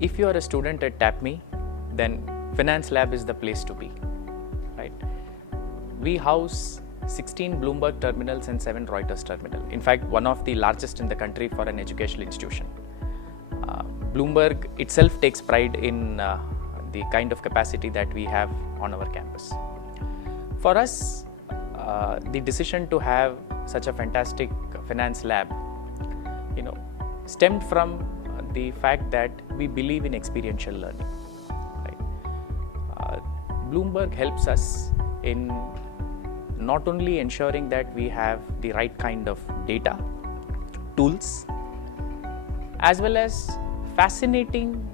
if you are a student at TAPME, then Finance Lab is the place to be, right? We house 16 Bloomberg terminals and 7 Reuters terminals. In fact, one of the largest in the country for an educational institution. Bloomberg itself takes pride in the kind of capacity that we have on our campus. For us, the decision to have such a fantastic finance lab, stemmed from the fact that we believe in experiential learning. Right? Bloomberg helps us in not only ensuring that we have the right kind of data, tools, as well as fascinating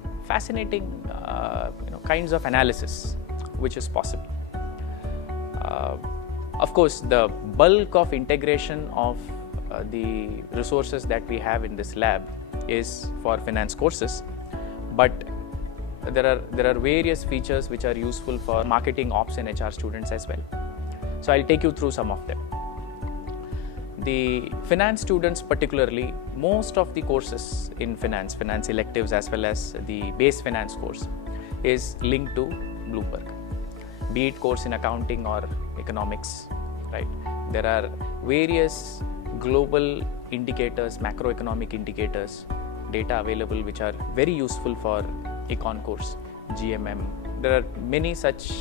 kinds of analysis which is possible. Of course, the bulk of integration of the resources that we have in this lab is for finance courses, but there are various features which are useful for marketing, ops and HR students as well. So I'll take you through some of them. The finance students particularly, most of the courses in finance electives as well as the base finance course is linked to Bloomberg, be it course in accounting or economics, right? There are various global indicators, macroeconomic indicators, data available which are very useful for econ course, GMM. There are many such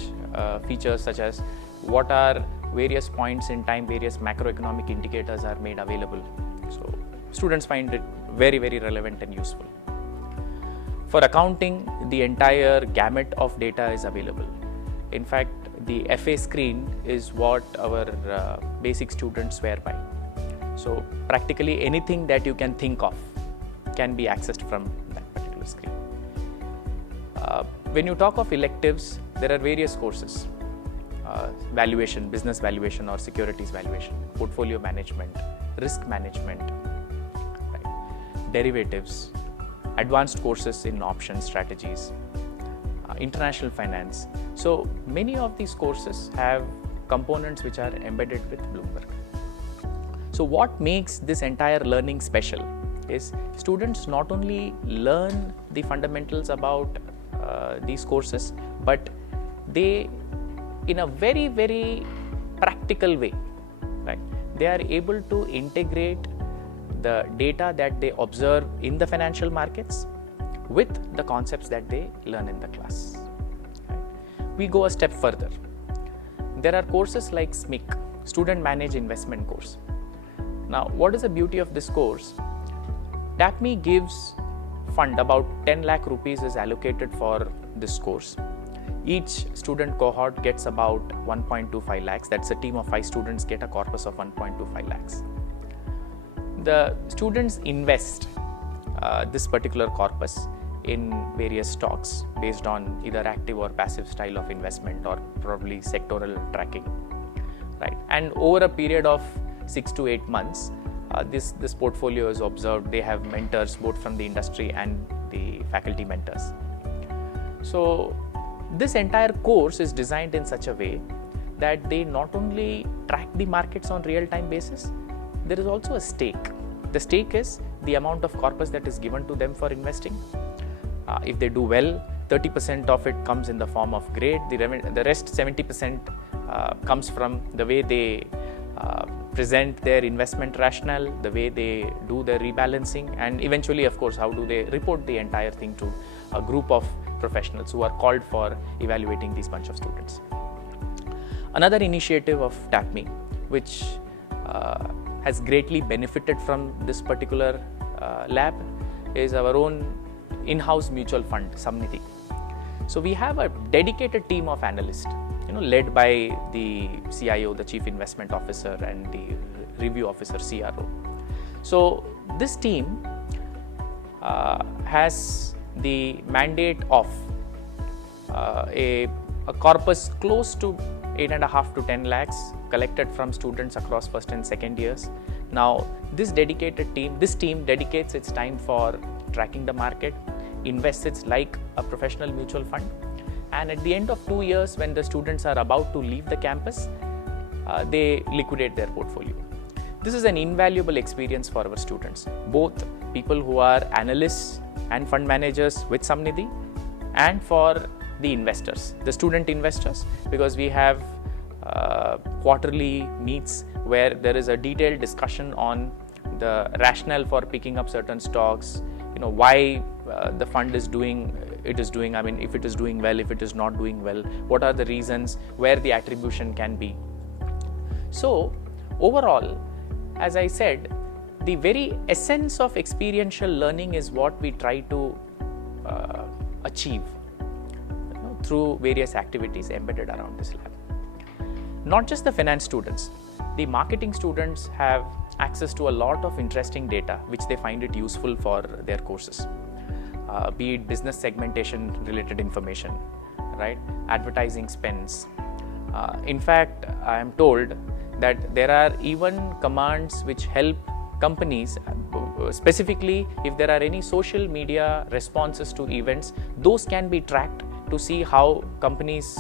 features such as what are various points in time, various macroeconomic indicators are made available. So students find it very, very relevant and useful. For accounting, the entire gamut of data is available. In fact, the FA screen is what our basic students swear by. So practically anything that you can think of can be accessed from that particular screen. When you talk of electives, there are various courses. Valuation, business valuation or securities valuation, portfolio management, risk management, right? Derivatives, advanced courses in options strategies, international finance. So many of these courses have components which are embedded with Bloomberg. So what makes this entire learning special is students not only learn the fundamentals about these courses, but they, in a very, very practical way, right? They are able to integrate the data that they observe in the financial markets with the concepts that they learn in the class. Right? We go a step further. There are courses like SMIC, Student Managed Investment course. Now, what is the beauty of this course? TAPME gives fund, about 10 lakh rupees is allocated for this course. Each student cohort gets about 1.25 lakhs. That's a team of 5 students get a corpus of 1.25 lakhs. The students invest this particular corpus in various stocks based on either active or passive style of investment or probably sectoral tracking, right? And over a period of 6 to 8 months, this portfolio is observed. They have mentors both from the industry and the faculty mentors. So this entire course is designed in such a way that they not only track the markets on real-time basis, there is also a stake. The stake is the amount of corpus that is given to them for investing. If they do well, 30% of it comes in the form of grade. The rest 70% comes from the way they present their investment rationale, the way they do their rebalancing, and eventually, of course, how do they report the entire thing to a group of professionals who are called for evaluating these bunch of students. Another initiative of TAPME, which has greatly benefited from this particular lab, is our own in-house mutual fund, Samnidhi. So we have a dedicated team of analysts, led by the CIO, the Chief Investment Officer, and the Review Officer, CRO. So this team has the mandate of a corpus close to 8.5 to 10 lakhs collected from students across first and second years. Now, this team dedicates its time for tracking the market, invests it like a professional mutual fund, and at the end of 2 years, when the students are about to leave the campus, they liquidate their portfolio. This is an invaluable experience for our students, both people who are analysts and fund managers with Samnidhi, and for the investors, the student investors, because we have quarterly meets where there is a detailed discussion on the rationale for picking up certain stocks, why the fund is doing, I mean, if it is doing well, if it is not doing well, what are the reasons, where the attribution can be. So overall, as I said, the very essence of experiential learning is what we try to achieve through various activities embedded around this lab. Not just the finance students, the marketing students have access to a lot of interesting data which they find it useful for their courses, be it business segmentation related information, right? Advertising spends. In fact, I am told that there are even commands which help companies, specifically if there are any social media responses to events, those can be tracked to see how companies'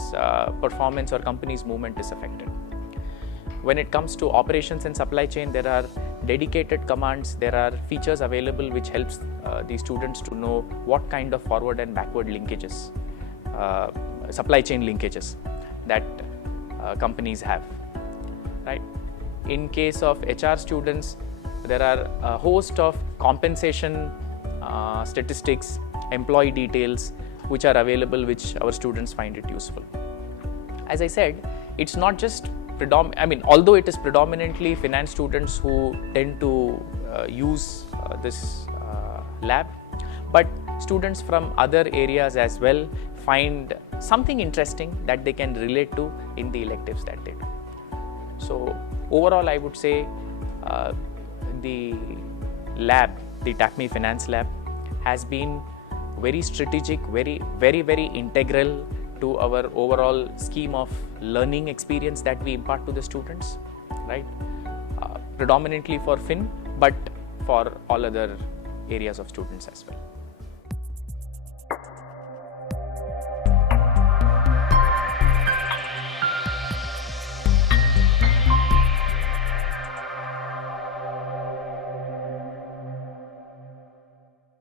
performance or companies' movement is affected. When it comes to operations and supply chain, there are dedicated commands, there are features available which helps the students to know what kind of forward and backward linkages, supply chain linkages that companies have, right? In case of HR students, there are a host of compensation statistics, employee details, which are available, which our students find it useful. As I said, it's not just although it is predominantly finance students who tend to use this lab, but students from other areas as well find something interesting that they can relate to in the electives that they do. So overall, I would say the lab, the TACME Finance Lab, has been very strategic, very integral to our overall scheme of learning experience that we impart to the students, right? Predominantly for Fin, but for all other areas of students as well.